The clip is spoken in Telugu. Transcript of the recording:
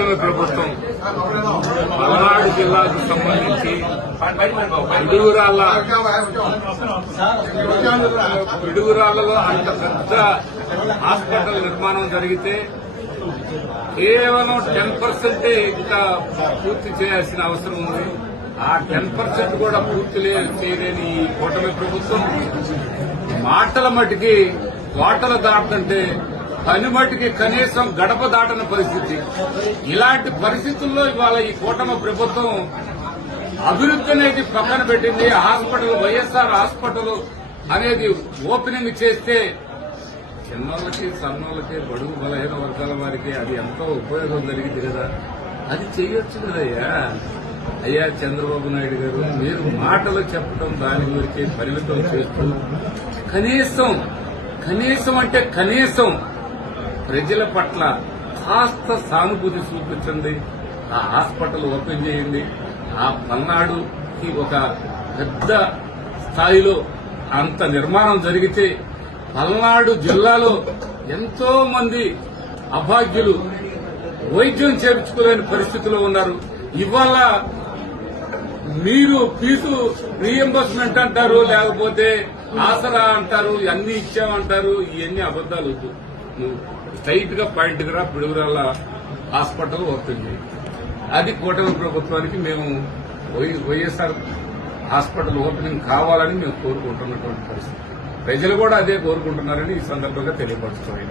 ప్రభుత్వం పల్నాడు జిల్లాకు సంబంధించి పిడుగురాళ్లలో అంత పెద్ద హాస్పిటల్ నిర్మాణం జరిగితే కేవలం 10% ఇంకా పూర్తి చేయాల్సిన అవసరం ఉంది. ఆ 10% కూడా పూర్తి చేయలేని ఈ కూటమి ప్రభుత్వం మాటల మటుకి కోటలు దాటుతుంటే పని మటుకి కనీసం గడప దాటని పరిస్థితి. ఇలాంటి పరిస్థితుల్లో ఇవాళ ఈ కూటమి ప్రభుత్వం అభివృద్ధి అనేది పక్కన పెట్టింది. హాస్పిటల్ వైఎస్ఆర్ హాస్పిటల్ అనేది ఓపెనింగ్ చేస్తే చిన్నోళ్ళకి సన్నోళ్ళకి బడుగు బలహీన వర్గాల వారికి అది ఎంతో ఉపయోగం జరిగింది కదా. అది చేయొచ్చు కదయ్యా. అయ్యా చంద్రబాబు నాయుడు గారు, మీరు మాటలు చెప్పడం దాని గురించి పరిమితం చేస్తూ కనీసం అంటే కనీసం ప్రజల పట్ల కాస్త సానుభూతి చూపించండి. ఆ హాస్పిటల్ ఓపెన్ చేయండి. ఆ పల్నాడుకి ఒక పెద్ద స్థాయిలో అంత నిర్మాణం జరిగితే పల్నాడు జిల్లాలో ఎంతో మంది అభాగ్యులు వైద్యం చేయించుకోలేని పరిస్థితిలో ఉన్నారు. ఇవాళ మీరు ఫీజు రీఎంబర్స్మెంట్ అంటారు, లేకపోతే ఆసరా అంటారు, అన్ని ఇచ్చామంటారు. ఇవన్నీ అబద్దాలు. నువ్వు స్ట్రైట్ గా పాయింట్ గా పిడుగురాళ్ల హాస్పిటల్ ఓపెన్ చేయి. అది కూటమి ప్రభుత్వానికి మేము వైఎస్ఆర్ హాస్పిటల్ ఓపెనింగ్ కావాలని మేము కోరుకుంటున్నటువంటి పరిస్థితి. ప్రజలు కూడా అదే కోరుకుంటున్నారని ఈ సందర్భంగా తెలియపరుస్తున్నాయి.